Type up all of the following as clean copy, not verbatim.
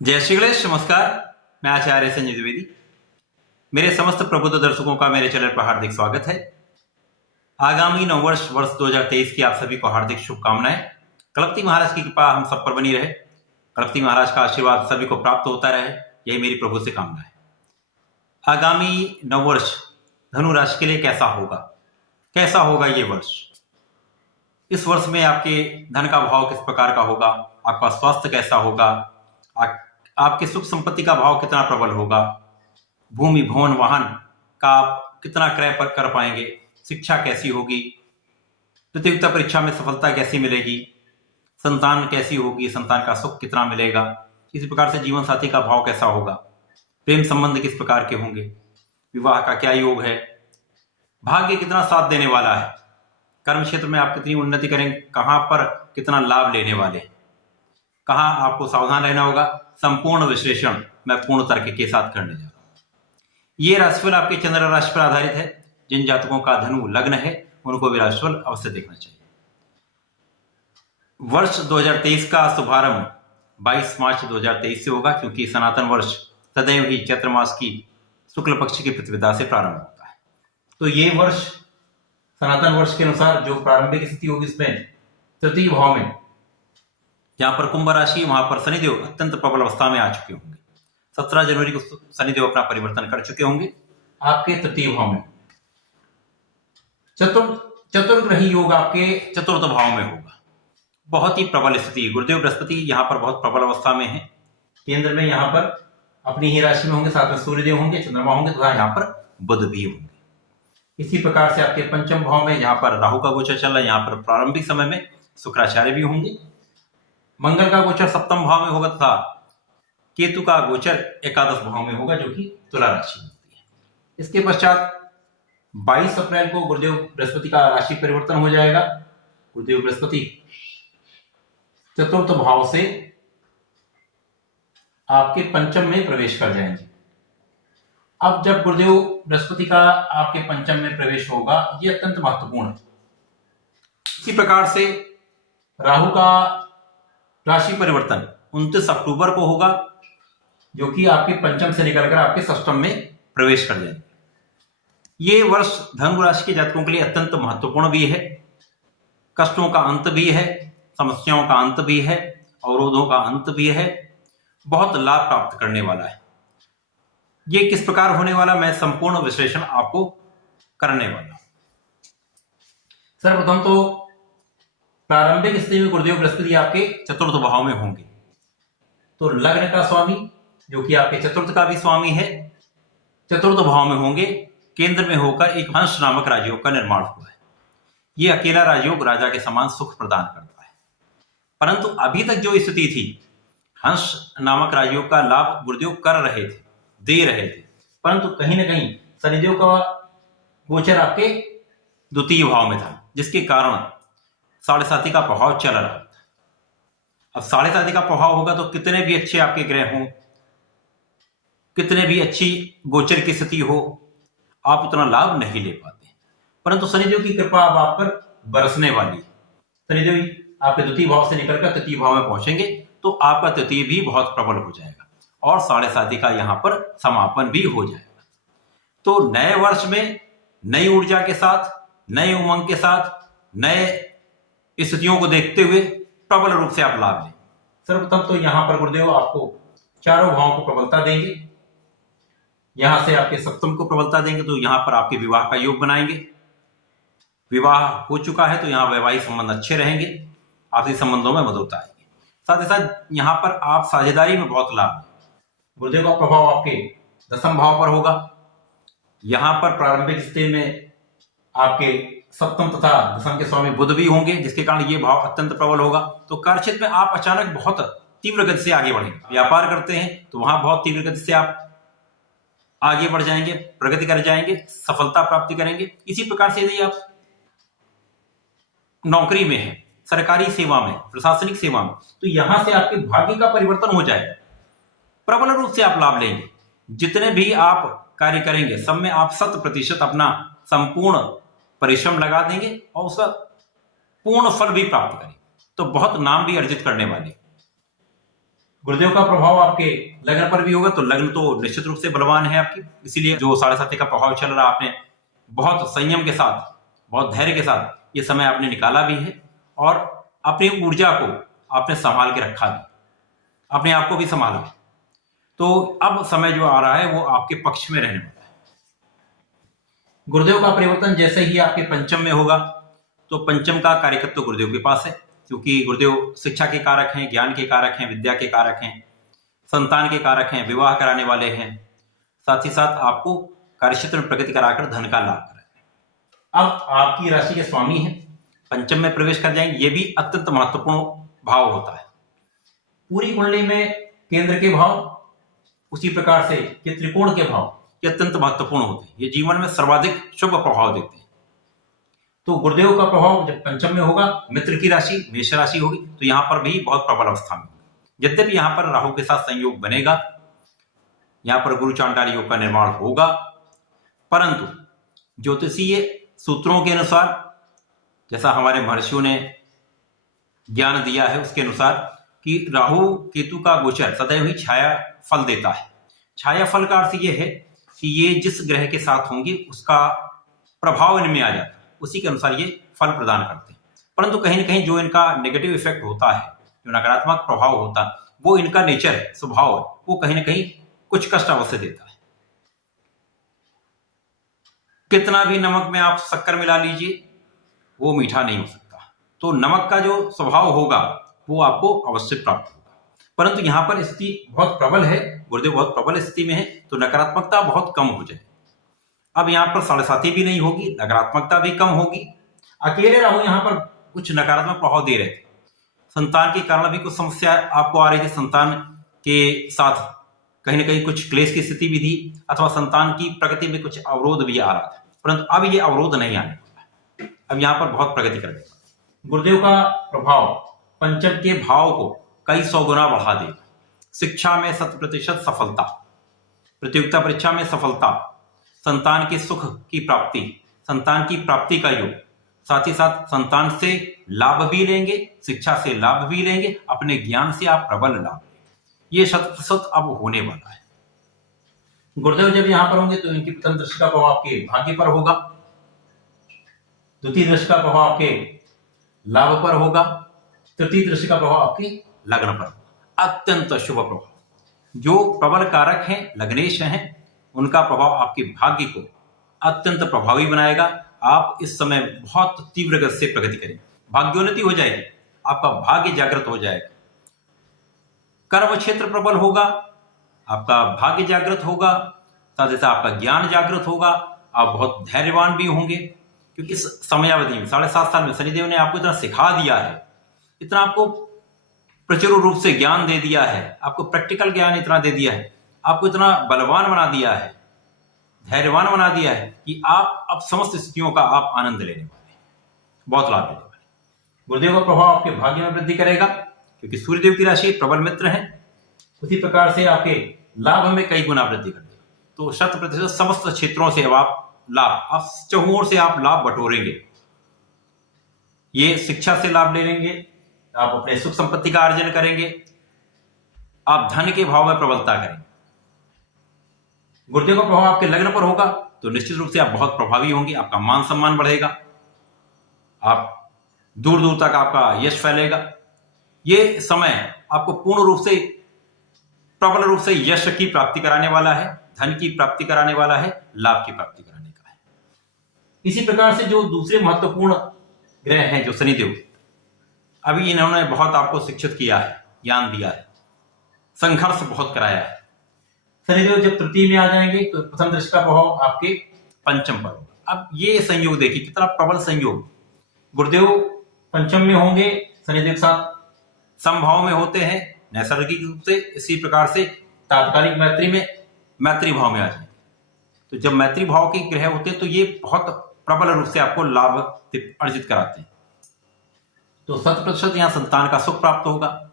जय श्री गणेश। नमस्कार, मैं आचार्य संजय द्विवेदी। मेरे समस्त प्रबुद्ध दर्शकों का मेरे चैनल पर हार्दिक स्वागत है। आगामी नववर्ष वर्ष 2023 की आप सभी को हार्दिक शुभकामनाएं। कलपति महाराज की कृपा हम सब पर बनी रहे, कलपति महाराज का आशीर्वाद सभी को प्राप्त होता रहे, यही मेरी प्रभु से कामना है। आगामी नववर्ष धनु राशि के लिए कैसा होगा ये वर्ष? इस वर्ष में आपके धन का भाव किस प्रकार का होगा, आपका स्वास्थ्य कैसा होगा, आपके सुख संपत्ति का भाव कितना प्रबल होगा, भूमि भवन वाहन का आप कितना क्रय पर कर पाएंगे, शिक्षा कैसी होगी, प्रतियोगिता परीक्षा में सफलता कैसी मिलेगी, संतान कैसी होगी, संतान का सुख कितना मिलेगा, इसी प्रकार से जीवन साथी का भाव कैसा होगा, प्रेम संबंध किस प्रकार के होंगे, विवाह का क्या योग है, भाग्य कितना साथ देने वाला है, कर्म क्षेत्र में आप कितनी उन्नति करेंगे, कहां पर कितना लाभ लेने वाले हैं, कहां आपको सावधान रहना होगा। संपूर्ण विश्लेषण मैं पूर्ण तर्क के साथ करने जा रहा हूं। ये राशिफल आपके चंद्र राशि पर आधारित है। जिन जातकों का धनु लग्न है उनको भी राशिफल अवश्य देखना चाहिए। वर्ष 2023 का शुभारंभ 22 मार्च 2023 से होगा, क्योंकि सनातन वर्ष सदैव ही चैत्र मास की शुक्ल पक्ष की प्रतिपदा से प्रारंभ होता है। तो ये वर्ष सनातन वर्ष के अनुसार जो प्रारंभिक स्थिति होगी, इसमें तृतीय भाव में जहां पर कुंभ राशि, वहां पर शनिदेव अत्यंत प्रबल अवस्था में आ चुके होंगे। 17 जनवरी को शनिदेव अपना परिवर्तन कर चुके होंगे आपके तृतीय भाव में। चतुर्ग्रही योग आपके चतुर्थ भाव में होगा। बहुत ही प्रबल स्थिति। गुरुदेव बृहस्पति यहाँ पर बहुत प्रबल अवस्था में है। केंद्र में यहाँ पर अपनी ही राशि में होंगे, साथ में सूर्यदेव होंगे, चंद्रमा होंगे, तथा यहाँ पर बुध भी होंगे। इसी प्रकार से आपके पंचम भाव में यहाँ पर राहु का गोचर चल रहा है। यहाँ पर प्रारंभिक समय में शुक्राचार्य भी होंगे। मंगल का गोचर सप्तम भाव में होगा तथा केतु का गोचर एकादश भाव में होगा, जो कि तुला राशि होती है। इसके पश्चात 22 अप्रैल को गुरुदेव बृहस्पति का राशि परिवर्तन हो जाएगा। गुरुदेव बृहस्पति चतुर्थ भाव से आपके पंचम में प्रवेश कर जाएंगे। अब जब गुरुदेव बृहस्पति का आपके पंचम में प्रवेश होगा, यह अत्यंत महत्वपूर्ण है। इसी प्रकार से राहु का राशि परिवर्तन 29 अक्टूबर को होगा, जो कि आपके पंचम से निकलकर आपके षष्टम में प्रवेश कर जाएंगे। ये वर्ष धनु राशि के जातकों के लिए अत्यंत महत्वपूर्ण भी है। कष्टों का अंत भी है, समस्याओं का अंत भी है, अवरोधों का अंत भी है। बहुत लाभ प्राप्त करने वाला है। ये किस प्रकार होने वाला, मैं संपूर्ण विश्लेषण आपको करने वाला हूं। सर्वप्रथम तो प्रारंभिक स्थिति में गुरुदेव बृहस्पति आपके चतुर्थ भाव में होंगे। तो लग्न का स्वामी, जो कि आपके चतुर्थ का भी स्वामी है, चतुर्थ भाव में होंगे। केंद्र में होकर एक हंस नामक राजयोग का निर्माण हुआ है। यह अकेला राजयोग राजा के समान सुख प्रदान करता है। परंतु अभी तक जो स्थिति थी, हंस नामक राजयोग का लाभ गुरुदेव कर रहे थे, दे रहे थे, परंतु कहीं ना कहीं शनिदेव का गोचर आपके द्वितीय भाव में था, जिसके कारण साढ़े साथी का प्रभाव चल रहा था। अब साढ़े साथी का प्रभाव होगा तो कितने भी अच्छे आपके ग्रह हों, कितने भी अच्छी गोचर की स्थिति हो, आप उतना लाभ नहीं ले पाते। परंतु शनिदेव की कृपा अब आप पर बरसने वाली है। शनिदेव आपके द्वितीय भाव से निकलकर तृतीय भाव में पहुंचेंगे, तो आपका तृतीय भी बहुत प्रबल हो जाएगा और साढ़े साथी का यहां पर समापन भी हो जाएगा। तो नए वर्ष में नई ऊर्जा के साथ, नए उमंग के साथ, नए स्थितियों को देखते हुए प्रबल रूप से आप लाभ लें। सर्वप्रथम तो यहां पर गुरुदेव आपको चारों भावों को प्रबलता देंगे। यहां से आपके सप्तम को प्रबलता देंगे, तो यहां पर आपके विवाह का योग बनाएंगे। विवाह हो चुका है तो यहां वैवाहिक संबंध अच्छे रहेंगे, आपसी संबंधों में मधुरता आएगी। साथ ही साथ यहां पर आप साझेदारी में बहुत लाभ लें। गुरुदेव का प्रभाव आपके दसम भाव पर होगा। यहां पर प्रारंभिक स्थिति में आपके सप्तम तथा दशम के स्वामी बुध भी होंगे, जिसके कारण ये भाव अत्यंत प्रबल होगा। तो कार्यक्षेत्र में आप अचानक बहुत तीव्र गति से आगे बढ़ेंगे। व्यापार करते हैं तो वहां बहुत तीव्र गति से आप आगे बढ़ जाएंगे, प्रगति कर जाएंगे, सफलता प्राप्ति करेंगे। इसी प्रकार से यदि आप नौकरी में हैं, सरकारी सेवा में, प्रशासनिक सेवा में, तो यहां से आपके भाग्य का परिवर्तन हो जाएगा। प्रबल रूप से आप लाभ लेंगे। जितने भी आप कार्य करेंगे सब में आप 100% अपना संपूर्ण परिश्रम लगा देंगे और उसका पूर्ण फल भी प्राप्त करेंगे। तो बहुत नाम भी अर्जित करने वाले। गुरुदेव का प्रभाव आपके लग्न पर भी होगा, तो लग्न तो निश्चित रूप से बलवान है आपकी, इसीलिए जो 7.5 का प्रभाव चल रहा, आपने बहुत संयम के साथ, बहुत धैर्य के साथ ये समय आपने निकाला भी है और अपनी ऊर्जा को आपने संभाल के रखा भी, अपने आप को भी संभाला। तो अब समय जो आ रहा है वो आपके पक्ष में रहने वाला है। गुरुदेव का परिवर्तन जैसे ही आपके पंचम में होगा, तो पंचम का कार्यकत्व तो गुरुदेव के पास है, क्योंकि गुरुदेव शिक्षा के कारक हैं, ज्ञान के कारक हैं, विद्या के कारक हैं, संतान के कारक हैं, विवाह कराने वाले हैं, साथ ही साथ आपको कार्यक्षेत्र में प्रगति कराकर धन का लाभ कराए। अब आपकी राशि के स्वामी हैं, पंचम में प्रवेश कर जाएंगे, ये भी अत्यंत महत्वपूर्ण भाव होता है। पूरी कुंडली में केंद्र के भाव, उसी प्रकार से ये त्रिकोण के भाव, ये अत्यंत महत्वपूर्ण होते हैं, ये जीवन में सर्वाधिक शुभ प्रभाव देते हैं। तो गुरुदेव का प्रभाव जब पंचम में होगा, मित्र की राशि मेष राशि होगी, तो यहाँ पर भी बहुत प्रबल अवस्था में होगी। यद्यपि यहाँ पर राहु के साथ संयोग बनेगा, यहाँ पर गुरु चांडाल योग का निर्माण होगा, परंतु ज्योतिषीय सूत्रों के अनुसार, जैसा हमारे महर्षियों ने ज्ञान दिया है उसके अनुसार, कि राहु केतु का गोचर सदैव ही छाया फल देता है। छाया फल का अर्थ यह है कि ये जिस ग्रह के साथ होंगे उसका प्रभाव इनमें आ जाता है, उसी के अनुसार ये फल प्रदान करते हैं। परंतु कहीं ना कहीं जो इनका नेगेटिव इफेक्ट होता है, जो नकारात्मक प्रभाव होता है, वो इनका नेचर है, स्वभाव है, वो कहीं ना कहीं कुछ कष्ट अवश्य देता है। कितना भी नमक में आप शक्कर मिला लीजिए, वो मीठा नहीं हो सकता। तो नमक का जो स्वभाव होगा वो आपको अवश्य प्राप्त होगा। परंतु यहाँ पर स्थिति बहुत प्रबल है, गुरुदेव बहुत प्रबल स्थिति में है, तो नकारात्मकता बहुत कम हो जाए। अब यहाँ पर 7.5 भी नहीं होगी, नकारात्मकता भी कम होगी। अकेले राहु यहाँ पर कुछ नकारात्मक प्रभाव दे रहे थे, संतान के कारण भी कुछ समस्या आपको आ रही थी, संतान के साथ कहीं ना कहीं कुछ क्लेश की स्थिति भी थी, अथवा संतान की प्रगति में कुछ अवरोध भी आ रहा था, परंतु अब ये अवरोध नहीं आने वाला, अब यहाँ पर बहुत प्रगति कर देगा। गुरुदेव का प्रभाव पंचम के भाव को कई 100 गुना बढ़ा देगा। शिक्षा में 100% सफलता, प्रतियोगिता परीक्षा में सफलता, संतान के सुख की प्राप्ति, संतान की प्राप्ति का योग, साथ ही साथ संतान से लाभ भी लेंगे, शिक्षा से लाभ भी लेंगे, अपने ज्ञान से आप प्रबल लाभ लेंगे। ये 100% अब होने वाला है। गुरुदेव जब यहां पर होंगे तो इनकी प्रथम दृष्टि का प्रभाव आपके भाग्य पर होगा, द्वितीय दृष्टि का प्रभाव आपके लाभ पर होगा, तृतीय दृष्टि का प्रभाव आपके लग्न पर होगा। अत्यंत शुभ प्रभाव। जो प्रबल कारक हैं, लग्नेश हैं, उनका प्रभाव आपके भाग्य को अत्यंत प्रभावी बनाएगा। आप इस समय बहुत तीव्र गति से प्रगति करेंगे, भाग्योन्नति हो जाएगी, आपका भाग्य जागृत हो जाएगा। कर्म क्षेत्र प्रबल होगा, आपका भाग्य जागृत होगा, साथ ही साथ आपका ज्ञान जागृत होगा, आप बहुत धैर्यवान भी होंगे, क्योंकि इस समयावधि में 7.5 साल में शनिदेव ने आपको इतना सिखा दिया है, इतना आपको प्रचुर रूप से ज्ञान दे दिया है, आपको प्रैक्टिकल ज्ञान इतना दे दिया है, आपको इतना बलवान बना दिया है, धैर्यवान बना दिया है कि आप अब समस्त स्थितियों का आप आनंद लेने वाले हैं, बहुत लाभ लेने वाले। गुरुदेव का प्रभाव आपके भाग्य में वृद्धि करेगा, क्योंकि सूर्यदेव की राशि प्रबल मित्र है, उसी प्रकार से आपके लाभ में कई गुना वृद्धि कर देगा। तो 100% समस्त क्षेत्रों से अब आप लाभ, आप चहुओं से आप लाभ बटोरेंगे। ये शिक्षा से लाभ ले लेंगे, आप अपने सुख संपत्ति का अर्जन करेंगे, आप धन के भाव में प्रबलता करेंगे। गुरुदेव का प्रभाव आपके लग्न पर होगा तो निश्चित रूप से आप बहुत प्रभावी होंगे, आपका मान सम्मान बढ़ेगा, आप दूर दूर तक आपका यश फैलेगा। ये समय आपको पूर्ण रूप से प्रबल रूप से यश की प्राप्ति कराने वाला है, धन की प्राप्ति कराने वाला है, लाभ की प्राप्ति कराने का है। इसी प्रकार से जो दूसरे महत्वपूर्ण ग्रह हैं, जो शनिदेव, अभी इन्होंने बहुत आपको शिक्षित किया है, ज्ञान दिया है, संघर्ष बहुत कराया है। शनिदेव जब तृतीय में आ जाएंगे तो प्रथम दृष्टि का प्रभाव आपके पंचम पर होगा। अब ये संयोग देखिए कितना प्रबल संयोग, गुरुदेव पंचम में होंगे, शनिदेव के साथ समभाव में होते हैं नैसर्गिक रूप से, इसी प्रकार से तात्कालिक मैत्री में मैत्री भाव में आ जाएंगे। तो जब मैत्री भाव के ग्रह होते हैं तो ये बहुत प्रबल रूप से आपको लाभ अर्जित कराते हैं। तो 100% यहाँ संतान का सुख प्राप्त होगा,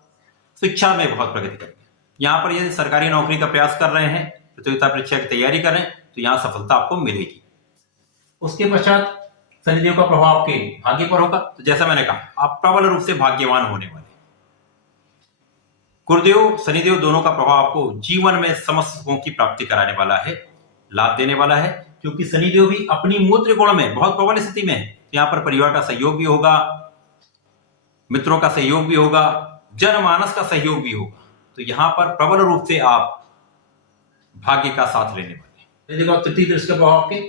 शिक्षा में बहुत प्रगति करेंगे। यहाँ पर यदि सरकारी नौकरी का प्रयास कर रहे हैं, प्रतियोगिता परीक्षा की तैयारी कर रहे हैं, तो यहाँ सफलता आपको मिलेगी। उसके पश्चात शनिदेव का प्रभाव आपके भाग्य पर होगा, तो जैसा मैंने कहा आप प्रबल रूप से भाग्यवान होने वाले। गुरुदेव शनिदेव दोनों का प्रभाव आपको जीवन में समस्त सुखों की प्राप्ति कराने वाला है, लाभ देने वाला है, क्योंकि शनिदेव भी अपनी मूल त्रिकोण में बहुत प्रबल स्थिति में है। यहाँ पर परिवार का सहयोग भी होगा, मित्रों का सहयोग भी होगा, जनमानस का सहयोग भी होगा। तो यहाँ पर प्रबल रूप से आप भाग्य का साथ लेने वाले। देखो तृतीय दृष्टि का प्रभाव आपके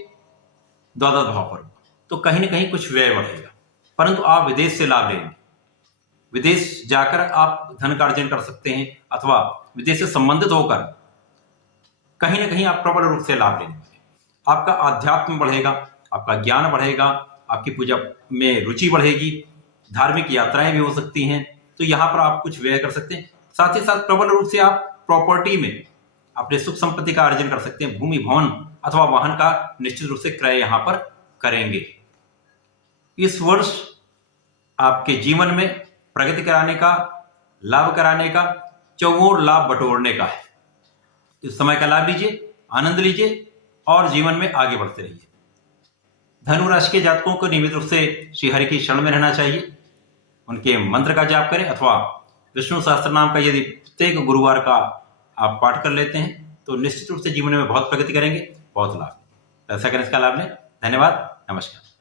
द्वादश भाव पर, तो कहीं ना कहीं कुछ व्यय बढ़ेगा, परंतु आप विदेश से लाभ लेंगे। विदेश जाकर आप धन का अर्जन कर सकते हैं, अथवा विदेश से संबंधित होकर कहीं ना कहीं आप प्रबल रूप से लाभ लेंगे। आपका आध्यात्म बढ़ेगा, आपका ज्ञान बढ़ेगा, आपकी पूजा में रुचि बढ़ेगी, धार्मिक यात्राएं भी हो सकती हैं। तो यहाँ पर आप कुछ व्यय कर सकते हैं। साथ ही साथ प्रबल रूप से आप प्रॉपर्टी में अपने सुख संपत्ति का अर्जन कर सकते हैं। भूमि भवन अथवा वाहन का निश्चित रूप से क्रय यहाँ पर करेंगे। इस वर्ष आपके जीवन में प्रगति कराने का, लाभ कराने का, चौगुर लाभ बटोरने का है। इस समय का लाभ लीजिए, आनंद लीजिए और जीवन में आगे बढ़ते रहिए। धनु राशि के जातकों को नियमित रूप से श्री हरि की शरण में रहना चाहिए, उनके मंत्र का जाप करें, अथवा विष्णु सहस्त्र नाम का यदि प्रत्येक गुरुवार का आप पाठ कर लेते हैं तो निश्चित रूप से जीवन में बहुत प्रगति करेंगे, बहुत लाभ। ऐसा करें, इसका लाभ लें। धन्यवाद, नमस्कार।